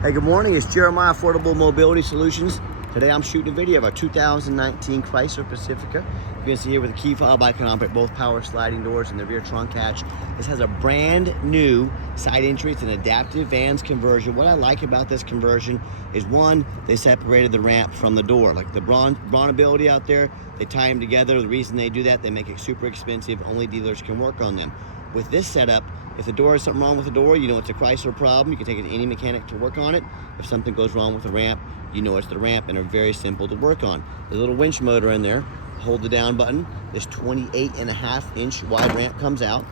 Hey, good morning. It's Jeremiah Affordable Mobility Solutions. Today I'm shooting a video of our 2019 Chrysler Pacifica. You can see here with the key fob icon on it, both power sliding doors and the rear trunk hatch. This has a brand new side entry. It's an adaptive vans conversion. What I like about this conversion is, one, they separated the ramp from the door. Like the Brawnability out there, they tie them together. The reason they do that, they make it super expensive. Only dealers can work on them. With this setup, if the door is something wrong with the door, you know it's a Chrysler problem. You can take it to any mechanic to work on it. If something goes wrong with the ramp, you know it's the ramp, and they're very simple to work on. There's a little winch motor in there. Hold the down button. This 28.5-inch wide ramp comes out.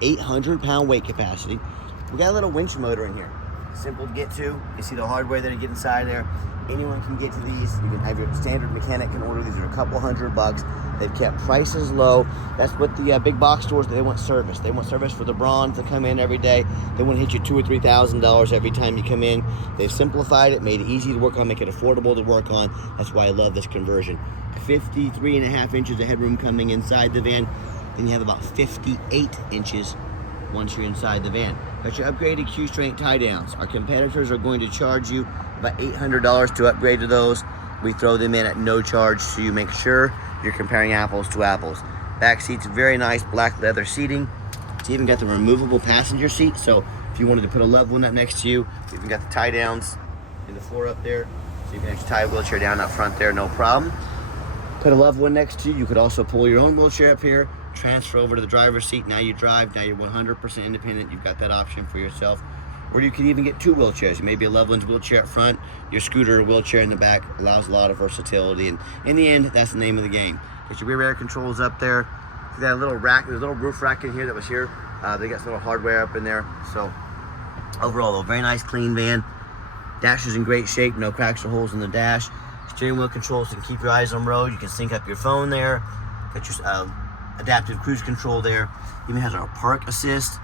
800-pound weight capacity. We got a little winch motor in here. Simple to get to. You see the hardware that you get inside there. Anyone can get to these. You can have your standard mechanic can order these. Are a couple $100. They've kept prices low. That's what the big box stores, they want service. They want service for the Brawns that come in every day. They want to hit you $2,000 or $3,000 every time you come in. They've simplified it, made it easy to work on, make it affordable to work on. That's why I love this conversion. 53.5 inches of headroom coming inside the van. Then you have about 58 inches once you're inside the van. Got your upgraded Q-Strength tie downs. Our competitors are going to charge you about $800 to upgrade to those. We throw them in at no charge, so you make sure you're comparing apples to apples. Back seat's very nice black leather seating. It's even got the removable passenger seat, so if you wanted to put a loved one up next to you, you even got the tie downs in the floor up there, so you can actually tie a wheelchair down up front there, no problem. Put a loved one next to you. You could also pull your own wheelchair up here, transfer over to the driver's seat. Now you drive, now you're 100% independent. You've got that option for yourself. Or you could even get two wheelchairs. Maybe a loved one's wheelchair up front, your scooter or wheelchair in the back. Allows a lot of versatility, and in the end, that's the name of the game. Get your rear air controls up there. See that little rack, there's a little roof rack in here that was here. They got some little hardware up in there. So overall, a very nice clean van. Dash is in great shape, no cracks or holes in the dash. Steering wheel controls, so you can keep your eyes on the road. You can sync up your phone there. Got your adaptive cruise control there. Even has our park assist,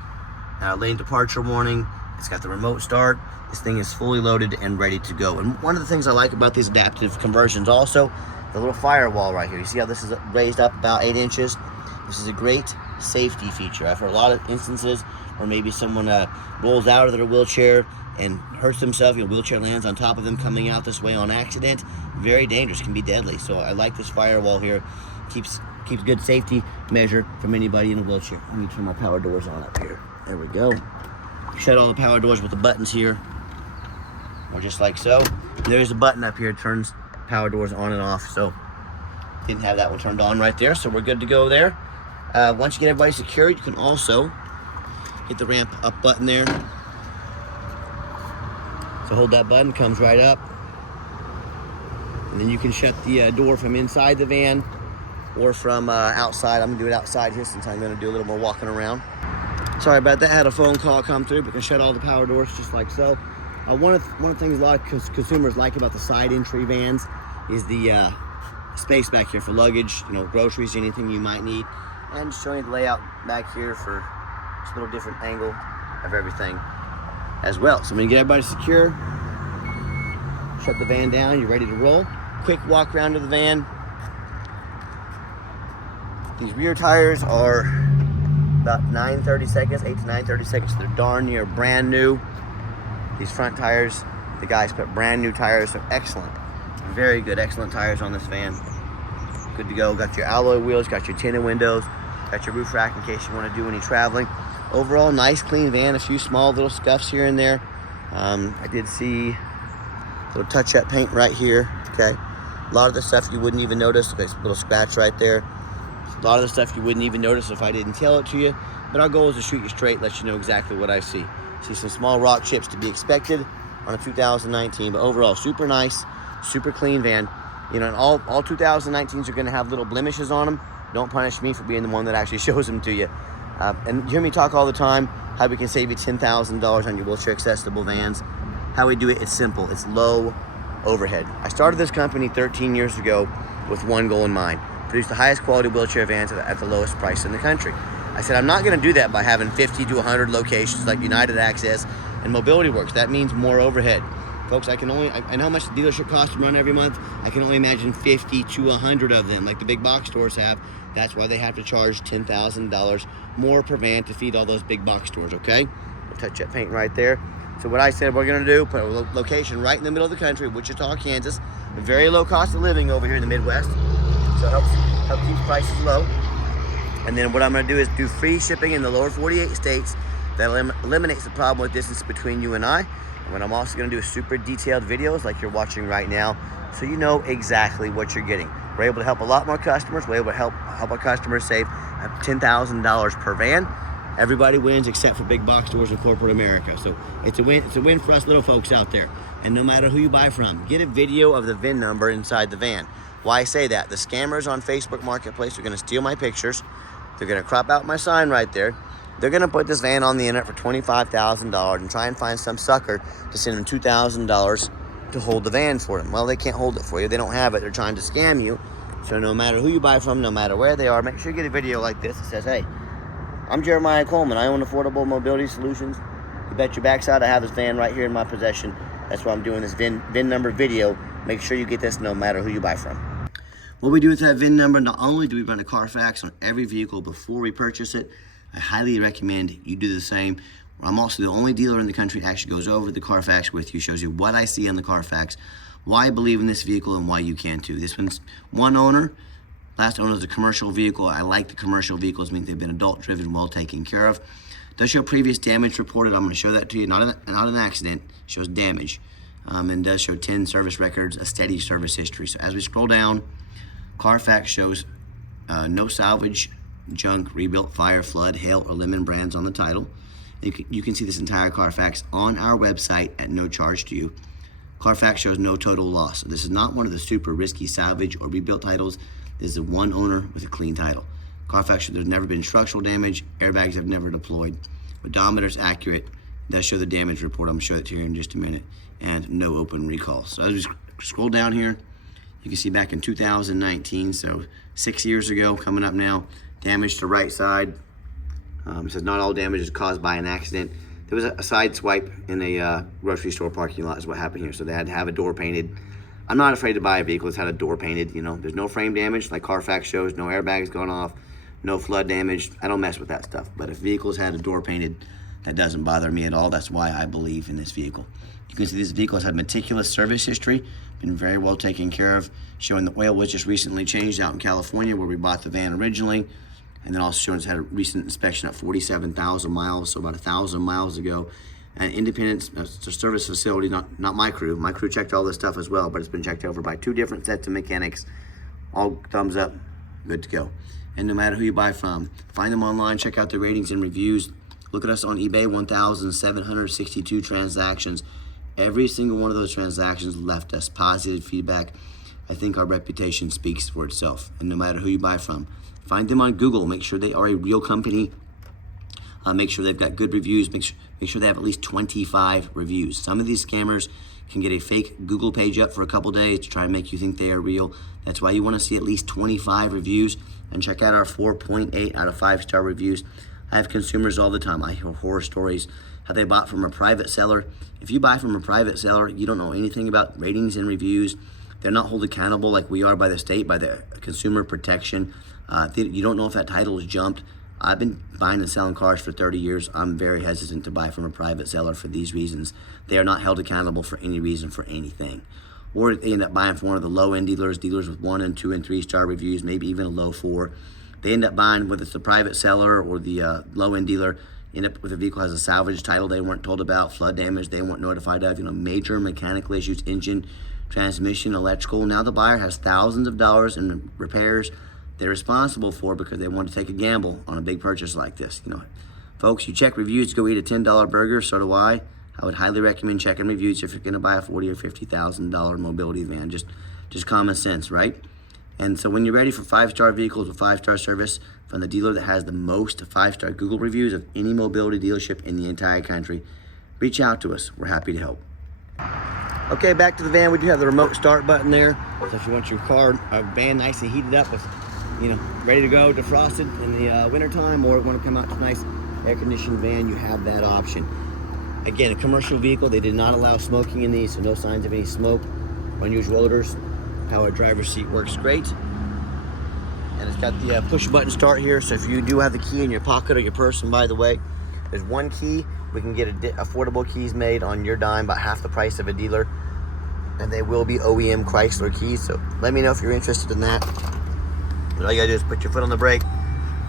lane departure warning. It's got the remote start. This thing is fully loaded and ready to go. And one of the things I like about these adaptive conversions also, the little firewall right here. You see how this is raised up about 8 inches? This is a great safety feature. I've heard a lot of instances where maybe someone rolls out of their wheelchair and hurts themselves. You know, wheelchair lands on top of them coming out this way on accident. Very dangerous, can be deadly. So I like this firewall here. Keeps good safety measure from anybody in a wheelchair. Let me turn my power doors on up here. There we go. Shut all the power doors with the buttons here, or just like so. There's a button up here, turns power doors on and off. So didn't have that one turned on right there, so we're good to go there. Once you get everybody secured, you can also hit the ramp up button there. So hold that button, comes right up, and then you can shut the door from inside the van or from outside. I'm gonna do it outside here since I'm gonna do a little more walking around. Sorry about that, I had a phone call come through, but can shut all the power doors just like so. One of the things a lot of consumers like about the side entry vans is the space back here for luggage, you know, groceries, anything you might need. And just showing you the layout back here for just a little different angle of everything as well. So I'm gonna get everybody secure, shut the van down, you're ready to roll. Quick walk around to the van. These rear tires are about 9-30 seconds, 8 to 9-30 seconds. They're darn near brand new. These front tires, the guys put brand new tires, so excellent. Very good, excellent tires on this van. Good to go. Got your alloy wheels, got your tinted windows, got your roof rack in case you want to do any traveling. Overall, nice clean van, a few small little scuffs here and there. I did see a little touch-up paint right here, okay? A lot of the stuff you wouldn't even notice. There's a little scratch right there. A lot of the stuff you wouldn't even notice if I didn't tell it to you. But our goal is to shoot you straight, let you know exactly what I see. See some small rock chips to be expected on a 2019, but overall, super nice, super clean van. You know, and all 2019s are gonna have little blemishes on them. Don't punish me for being the one that actually shows them to you. And you hear me talk all the time, how we can save you $10,000 on your wheelchair accessible vans. How we do it, it's simple, it's low overhead. I started this company 13 years ago with one goal in mind: produce the highest quality wheelchair vans at the lowest price in the country. I said, I'm not gonna do that by having 50 to 100 locations like United Access and Mobility Works. That means more overhead. Folks, I know how much the dealership costs to run every month. I can only imagine 50 to 100 of them, like the big box stores have. That's why they have to charge $10,000 more per van to feed all those big box stores, okay? We'll touch that paint right there. So what I said we're gonna do, put a location right in the middle of the country, Wichita, Kansas. A very low cost of living over here in the Midwest. So it helps keep prices low. And then what I'm gonna do is do free shipping in the lower 48 states. That eliminates the problem with distance between you and I. And what I'm also gonna do is super detailed videos like you're watching right now, so you know exactly what you're getting. We're able to help a lot more customers. We're able to help our customers save $10,000 per van. Everybody wins except for big box stores in corporate America. So it's a win. It's a win for us little folks out there. And no matter who you buy from, get a video of the VIN number inside the van. Why I say that? The scammers on Facebook Marketplace are gonna steal my pictures. They're gonna crop out my sign right there. They're gonna put this van on the internet for $25,000 and try and find some sucker to send them $2,000 to hold the van for them. Well, they can't hold it for you. They don't have it. They're trying to scam you. So no matter who you buy from, no matter where they are, make sure you get a video like this that says, hey, I'm Jeremiah Coleman. I own Affordable Mobility Solutions. You bet your backside I have this van right here in my possession. That's why I'm doing this VIN number video. Make sure you get this no matter who you buy from. What we do with that VIN number, not only do we run a Carfax on every vehicle before we purchase it, I highly recommend you do the same. I'm also the only dealer in the country that actually goes over the Carfax with you, shows you what I see on the Carfax, why I believe in this vehicle, and why you can too. This one's one owner. Last owner is a commercial vehicle. I like the commercial vehicles, mean they've been adult driven, well taken care of. Does show previous damage reported. I'm going to show that to you. Not an accident, shows damage. And does show 10 service records, a steady service history. So as we scroll down, Carfax shows no salvage, junk, rebuilt, fire, flood, hail, or lemon brands on the title. You can see this entire Carfax on our website at no charge to you. Carfax shows no total loss. So this is not one of the super risky salvage or rebuilt titles. This is a one owner with a clean title. Carfax shows there's never been structural damage. Airbags have never deployed. Odometer's accurate. It does show the damage report. I'm gonna show it to you in just a minute. And no open recalls. So as we scroll down here, you can see back in 2019, so 6 years ago, coming up now, damage to right side. It says not all damage is caused by an accident. There was a side swipe in a grocery store parking lot is what happened here. So they had to have a door painted. I'm not afraid to buy a vehicle that's had a door painted. You know, there's no frame damage like Carfax shows, no airbags going off, no flood damage. I don't mess with that stuff. But if vehicles had a door painted, that doesn't bother me at all. That's why I believe in this vehicle. You can see this vehicle has had meticulous service history, been very well taken care of, showing the oil was just recently changed out in California where we bought the van originally. And then also showing it's had a recent inspection at 47,000 miles, so about 1,000 miles ago. And independent service facility, not my crew. My crew checked all this stuff as well, but it's been checked over by 2 different sets of mechanics. All thumbs up, good to go. And no matter who you buy from, find them online, check out the ratings and reviews. Look at us on eBay, 1,762 transactions. Every single one of those transactions left us positive feedback. I think our reputation speaks for itself. And no matter who you buy from, find them on Google. Make sure they are a real company. Make sure they've got good reviews. Make sure they have at least 25 reviews. Some of these scammers can get a fake Google page up for a couple days to try and make you think they are real. That's why you want to see at least 25 reviews, and check out our 4.8 out of 5-star reviews. I have consumers all the time. I hear horror stories, how they bought from a private seller. If you buy from a private seller, you don't know anything about ratings and reviews. They're not held accountable like we are by the state, by the consumer protection. You don't know if that title is jumped. I've been buying and selling cars for 30 years. I'm very hesitant to buy from a private seller for these reasons. They are not held accountable for any reason for anything. Or they end up buying from one of the low-end dealers with 1 and 2 and 3-star reviews, maybe even a low 4. They end up buying, whether it's the private seller or the low-end dealer, end up with a vehicle has a salvage title they weren't told about, flood damage they weren't notified of, major mechanical issues, engine, transmission, electrical. Now the buyer has thousands of dollars in repairs they're responsible for because they want to take a gamble on a big purchase like this. Folks, you check reviews to go eat a $10 burger, so do I. I would highly recommend checking reviews if you're going to buy a $40,000 or $50,000 mobility van. Just common sense, right? And so when you're ready for 5-star vehicles with 5-star service from the dealer that has the most 5-star Google reviews of any mobility dealership in the entire country, reach out to us. We're happy to help. Okay, back to the van. We do have the remote start button there. So if you want your van nice and heated up with, ready to go, defrosted in the wintertime, or want to come out to a nice air-conditioned van, you have that option. Again, a commercial vehicle. They did not allow smoking in these, so no signs of any smoke. Unusual odors. Power driver's seat works great. And it's got the push button start here, so if you do have the key in your pocket or your purse, and by the way, there's one key We can get affordable keys made on your dime, about half the price of a dealer. And they will be OEM Chrysler keys. So let me know if you're interested in that. And all you gotta do is put your foot on the brake,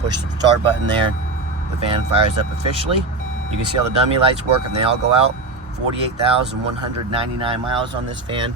push the start button there. The van fires up officially. You can see all the dummy lights work and they all go out. 48,199 miles on this van.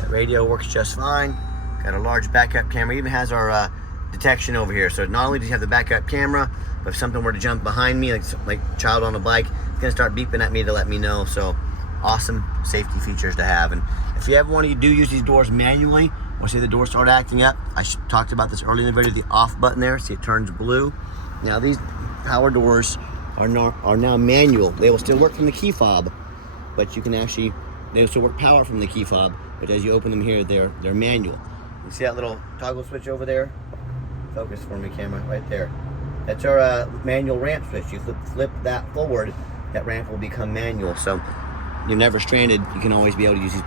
The radio works just fine. Got a large backup camera. Even has our detection over here. So not only does you have the backup camera, but if something were to jump behind me, like a child on a bike, it's gonna start beeping at me to let me know. So awesome safety features to have. And if you ever want to use these doors manually, or see the doors start acting up, I talked about this earlier in the video, the off button there, see it turns blue. Now these power doors are now manual. They will still work from the key fob, but you can actually, they will still work power from the key fob, but as you open them here, they're manual. You see that little toggle switch over there? Focus for me, camera, right there. That's our manual ramp switch. You flip that forward, that ramp will become manual. So you're never stranded. You can always be able to use these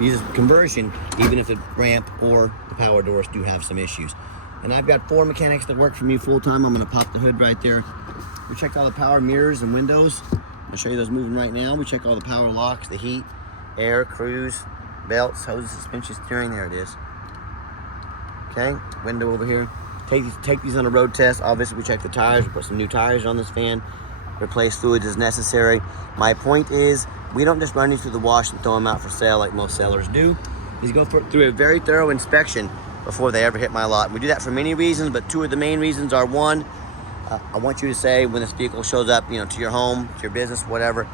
use this conversion, even if the ramp or the power doors do have some issues. And I've got 4 mechanics that work for me full time. I'm gonna pop the hood right there. We checked all the power mirrors and windows. I'll show you those moving right now. We check all the power locks, the heat, air, cruise, belts, hoses, suspension, steering. There it is. Okay, window over here. Take these on a road test. Obviously, we check the tires. We put some new tires on this van. Replace fluids as necessary. My point is, we don't just run these through the wash and throw them out for sale like most sellers do. These go through a very thorough inspection before they ever hit my lot. We do that for many reasons, but 2 of the main reasons are, 1, I want you to say when this vehicle shows up, to your home, to your business, whatever,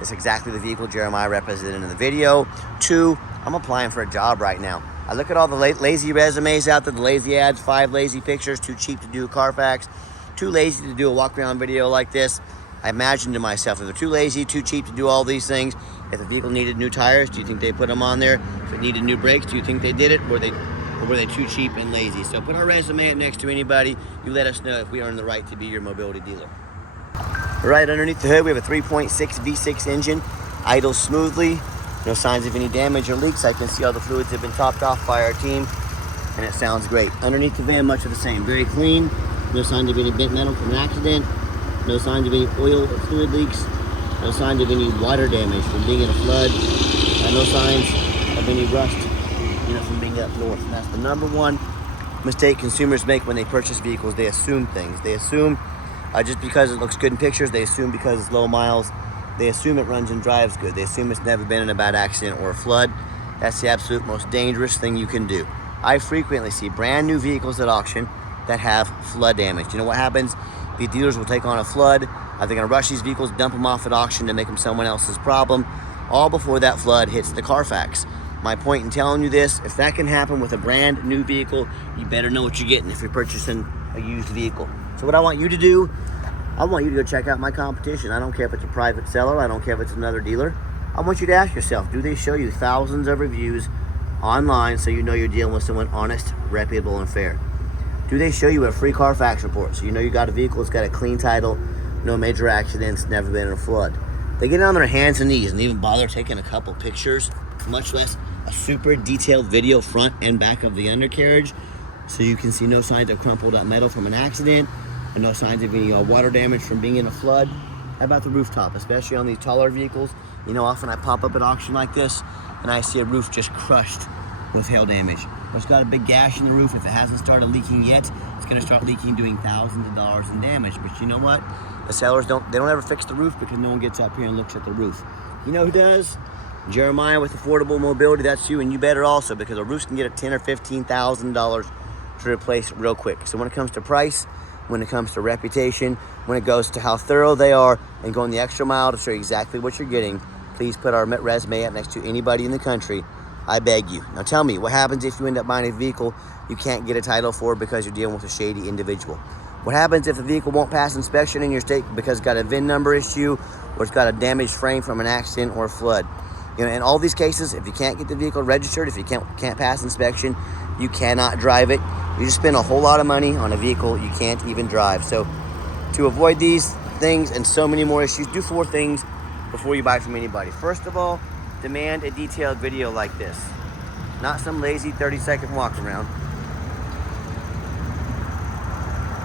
it's exactly the vehicle Jeremiah represented in the video. 2, I'm applying for a job right now. I look at all the lazy resumes out there, the lazy ads, 5 lazy pictures, too cheap to do a Carfax, too lazy to do a walk around video like this. I imagine to myself, if they're too lazy, too cheap to do all these things, if the vehicle needed new tires, do you think they put them on there? If it needed new brakes, do you think they did it? Or were they too cheap and lazy? So put our resume up next to anybody. You let us know if we earn the right to be your mobility dealer. Right underneath the hood, we have a 3.6 V6 engine, idles smoothly. No signs of any damage or leaks. I can see all the fluids have been topped off by our team, and it sounds great. Underneath the van, much of the same. Very clean. No signs of any bent metal from an accident. No signs of any oil or fluid leaks. No signs of any water damage from being in a flood. No signs of any rust, from being up north. And that's the #1 mistake consumers make when they purchase vehicles. They assume things. They assume just because it looks good in pictures. They assume because it's low miles. They assume it runs and drives good. They assume it's never been in a bad accident or a flood. That's the absolute most dangerous thing you can do. I frequently see brand new vehicles at auction that have flood damage. You know what happens? The dealers will take on a flood. They're gonna rush these vehicles, dump them off at auction to make them someone else's problem, all before that flood hits the Carfax. My point in telling you this, if that can happen with a brand new vehicle, you better know what you're getting if you're purchasing a used vehicle. So what I want you to do, I want you to go check out my competition. I don't care if it's a private seller. I don't care if it's another dealer. I want you to ask yourself, do they show you thousands of reviews online so you know you're dealing with someone honest, reputable, and fair? Do they show you a free Carfax report so you know you got a vehicle that's got a clean title, no major accidents, never been in a flood? They get on their hands and knees and even bother taking a couple pictures, much less a super detailed video front and back of the undercarriage so you can see no signs of crumpled up metal from an accident, and no signs of any water damage from being in a flood. How about the rooftop, especially on these taller vehicles? Often I pop up at auction like this and I see a roof just crushed with hail damage. It's got a big gash in the roof. If it hasn't started leaking yet, it's gonna start leaking, doing thousands of dollars in damage. But you know what? The sellers don't ever fix the roof because no one gets up here and looks at the roof. You know who does? Jeremiah with Affordable Mobility. That's you, and you better also, because a roof can get $10,000 or $15,000 to replace real quick. So when it comes to price, when it comes to reputation, when it goes to how thorough they are and going the extra mile to show you exactly what you're getting, please put our resume up next to anybody in the country. I beg you. Now tell me, what happens if you end up buying a vehicle you can't get a title for because you're dealing with a shady individual? What happens if the vehicle won't pass inspection in your state because it's got a VIN number issue or it's got a damaged frame from an accident or a flood? In all these cases, if you can't get the vehicle registered, if you can't pass inspection, you cannot drive it. You just spend a whole lot of money on a vehicle you can't even drive. So to avoid these things and so many more issues, do 4 things before you buy from anybody. First of all, demand a detailed video like this, not some lazy 30-second walk around.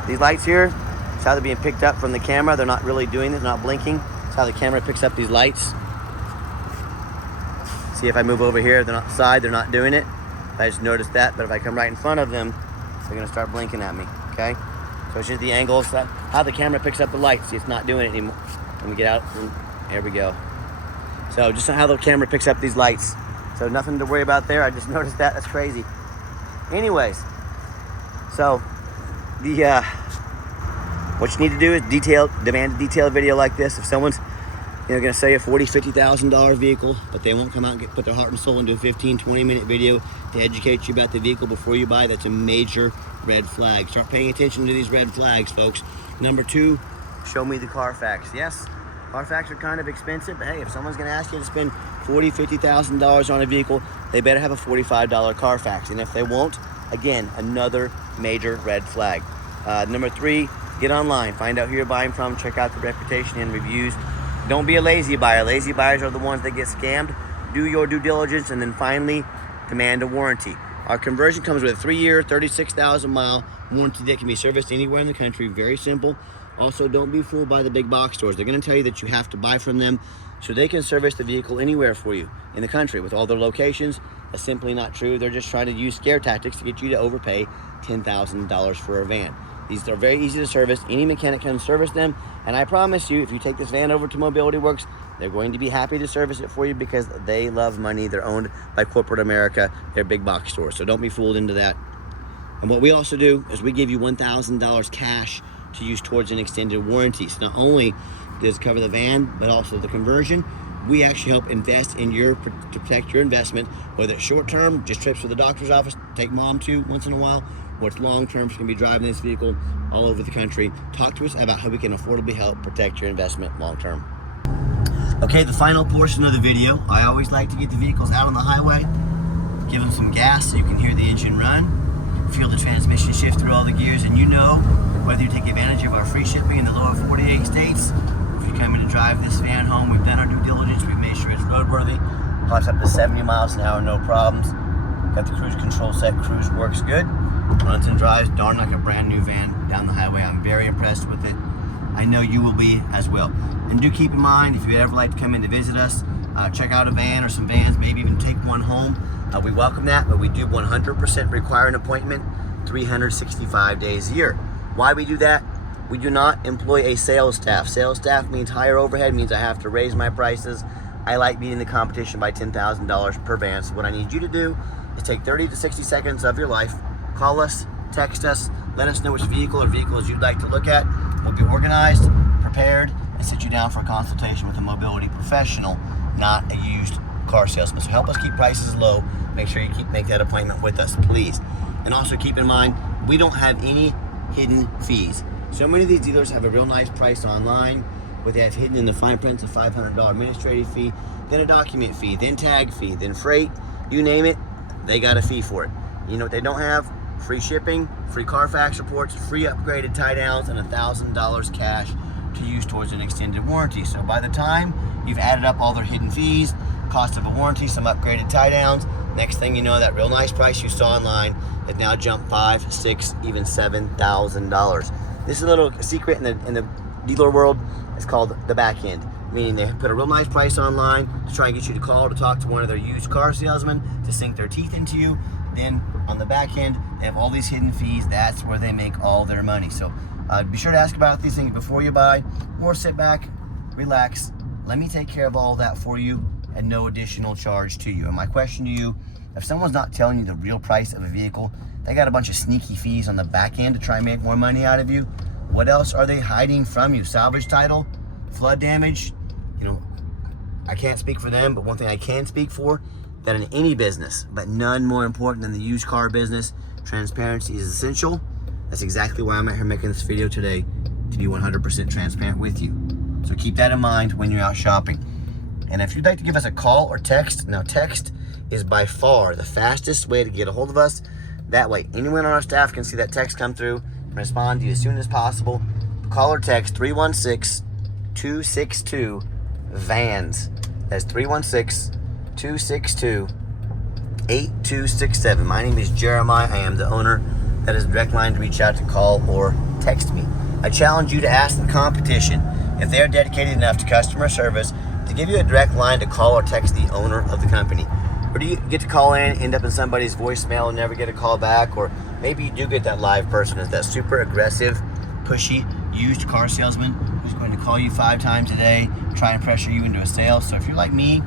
These lights here, It's how they're being picked up from the camera. They're not really doing it, not blinking. It's how the camera picks up these lights. See, if I move over here, they're not side, they're not doing it. I just noticed that, but if I come right in front of them, they're gonna start blinking at me, okay? So it's just the angles, how the camera picks up the lights. See, it's not doing it anymore. Let me get out, there we go. So just how the camera picks up these lights. So nothing to worry about there. I just noticed that, that's crazy. Anyways, so what you need to do is demand a detailed video like this. If someone's gonna say a $40,000, $50,000 vehicle, but they won't come out and put their heart and soul into a 15, 20-minute video to educate you about the vehicle before you buy, that's a major red flag. Start paying attention to these red flags, folks. Number 2, show me the Carfax. Yes, Carfax are kind of expensive, but hey, if someone's gonna ask you to spend $40,000, $50,000 on a vehicle, they better have a $45 Carfax. And if they won't, again, another major red flag. Number 3, get online, find out who you're buying from, check out the reputation and reviews. Don't be a lazy buyer. Lazy buyers are the ones that get scammed. Do your due diligence, and then finally, demand a warranty. Our conversion comes with a 3-year, 36,000-mile warranty that can be serviced anywhere in the country. Very simple. Also, don't be fooled by the big box stores. They're going to tell you that you have to buy from them so they can service the vehicle anywhere for you in the country with all their locations. That's simply not true. They're just trying to use scare tactics to get you to overpay $10,000 for a van. These are very easy to service. Any mechanic can service them. And I promise you, if you take this van over to Mobility Works, they're going to be happy to service it for you because they love money. They're owned by corporate America. They're big box stores. So don't be fooled into that. And what we also do is we give you $1,000 cash to use towards an extended warranty. So not only does it cover the van, but also the conversion. We actually help invest in to protect your investment, whether it's short term, just trips to the doctor's office, take mom to once in a while, or it's long term, she's gonna be driving this vehicle all over the country. Talk to us about how we can affordably help protect your investment long term. Okay, the final portion of the video, I always like to get the vehicles out on the highway, give them some gas so you can hear the engine run, feel the transmission shift through all the gears, and you know, whether you take advantage of our free shipping in the lower 48 states, if you're coming to drive this van home, we've done our due diligence, we've made sure it's roadworthy, pops up to 70 miles an hour, no problems. Got the cruise control set, cruise works good. Runs and drives darn like a brand new van down the highway. I'm very impressed with it. I know you will be as well. And do keep in mind, if you'd ever like to come in to visit us, check out a van or some vans, maybe even take one home. We welcome that, but we do 100% require an appointment 365 days a year. Why we do that? We do not employ a sales staff. Sales staff means higher overhead, means I have to raise my prices. I like beating the competition by $10,000 per van. So what I need you to do is take 30 to 60 seconds of your life, call us, text us, let us know which vehicle or vehicles you'd like to look at. We'll be organized, prepared, and sit you down for a consultation with a mobility professional, not a used car salesman. So help us keep prices low. Make sure you make that appointment with us, please. And also keep in mind, we don't have any hidden fees. So many of these dealers have a real nice price online, but they have hidden in the fine print a $500 administrative fee, then a document fee, then tag fee, then freight, you name it, they got a fee for it. You know what they don't have? Free shipping, free Carfax reports, free upgraded tie downs, and $1,000 cash to use towards an extended warranty. So by the time you've added up all their hidden fees, cost of a warranty, some upgraded tie downs, next thing you know, that real nice price you saw online has now jumped $5,000, $6,000, even $7,000. This is a little secret in the dealer world. It's called the back end, meaning they put a real nice price online to try and get you to call to talk to one of their used car salesmen to sink their teeth into you. Then on the back end, they have all these hidden fees. That's where they make all their money. So be sure to ask about these things before you buy, or sit back, relax. Let me take care of all that for you at no additional charge to you. And my question to you, if someone's not telling you the real price of a vehicle, they got a bunch of sneaky fees on the back end to try and make more money out of you. What else are they hiding from you? Salvage title, flood damage. You know, I can't speak for them, but one thing I can speak for, that in any business, but none more important than the used car business, transparency is essential. That's exactly why I'm out here making this video today, to be 100% transparent with you. So keep that in mind when you're out shopping. And if you'd like to give us a call or text, now text is by far the fastest way to get a hold of us. That way, anyone on our staff can see that text come through and respond to you as soon as possible. Call or text 316-262-VANS. That's 316-262-8267. My name is Jeremiah. I am the owner. That is a direct line to reach out to call or text me. I challenge you to ask the competition if they're dedicated enough to customer service to give you a direct line to call or text the owner of the company. Or do you get to call in, end up in somebody's voicemail and never get a call back? Or maybe you do get that live person, is that super aggressive, pushy, used car salesman who's going to call you 5 times a day, try and pressure you into a sale. So if you're like me,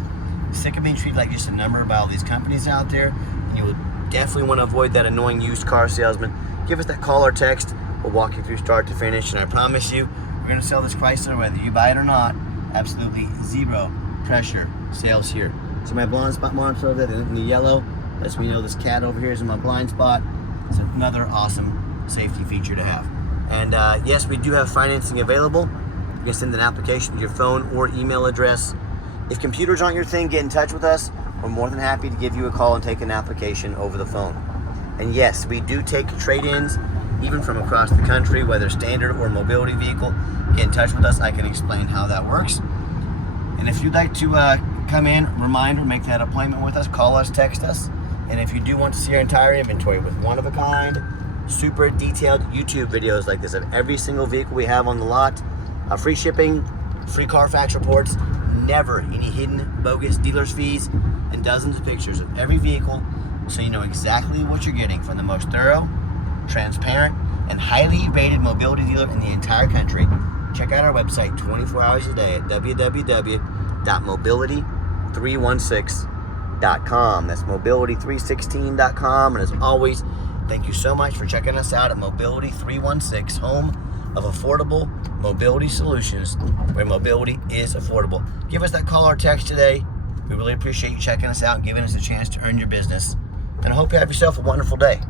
sick of being treated like just a number by all these companies out there, and you will definitely want to avoid that annoying used car salesman, give us that call or text. We'll walk you through start to finish, and I promise you, we're going to sell this Chrysler whether you buy it or not. Absolutely zero pressure sales here. So my blind spot monitor over there in the yellow lets me know this cat over here is in my blind spot. It's another awesome safety feature to have. And yes, we do have financing available. You can send an application to your phone or email address. If computers aren't your thing, get in touch with us. We're more than happy to give you a call and take an application over the phone. And yes, we do take trade-ins, even from across the country, whether standard or mobility vehicle. Get in touch with us. I can explain how that works. And if you'd like to come in, reminder, make that appointment with us, call us, text us. And if you do want to see our entire inventory with one-of-a-kind, super detailed YouTube videos like this of every single vehicle we have on the lot, free shipping, free Carfax reports, never any hidden bogus dealer's fees, and dozens of pictures of every vehicle so you know exactly what you're getting from the most thorough, transparent, and highly rated mobility dealer in the entire country. Check out our website 24 hours a day at www.mobility316.com. That's mobility316.com. And as always, thank you so much for checking us out at Mobility 316, home of affordable mobility solutions, where mobility is affordable. Give us that call or text today. We really appreciate you checking us out and giving us a chance to earn your business. And I hope you have yourself a wonderful day.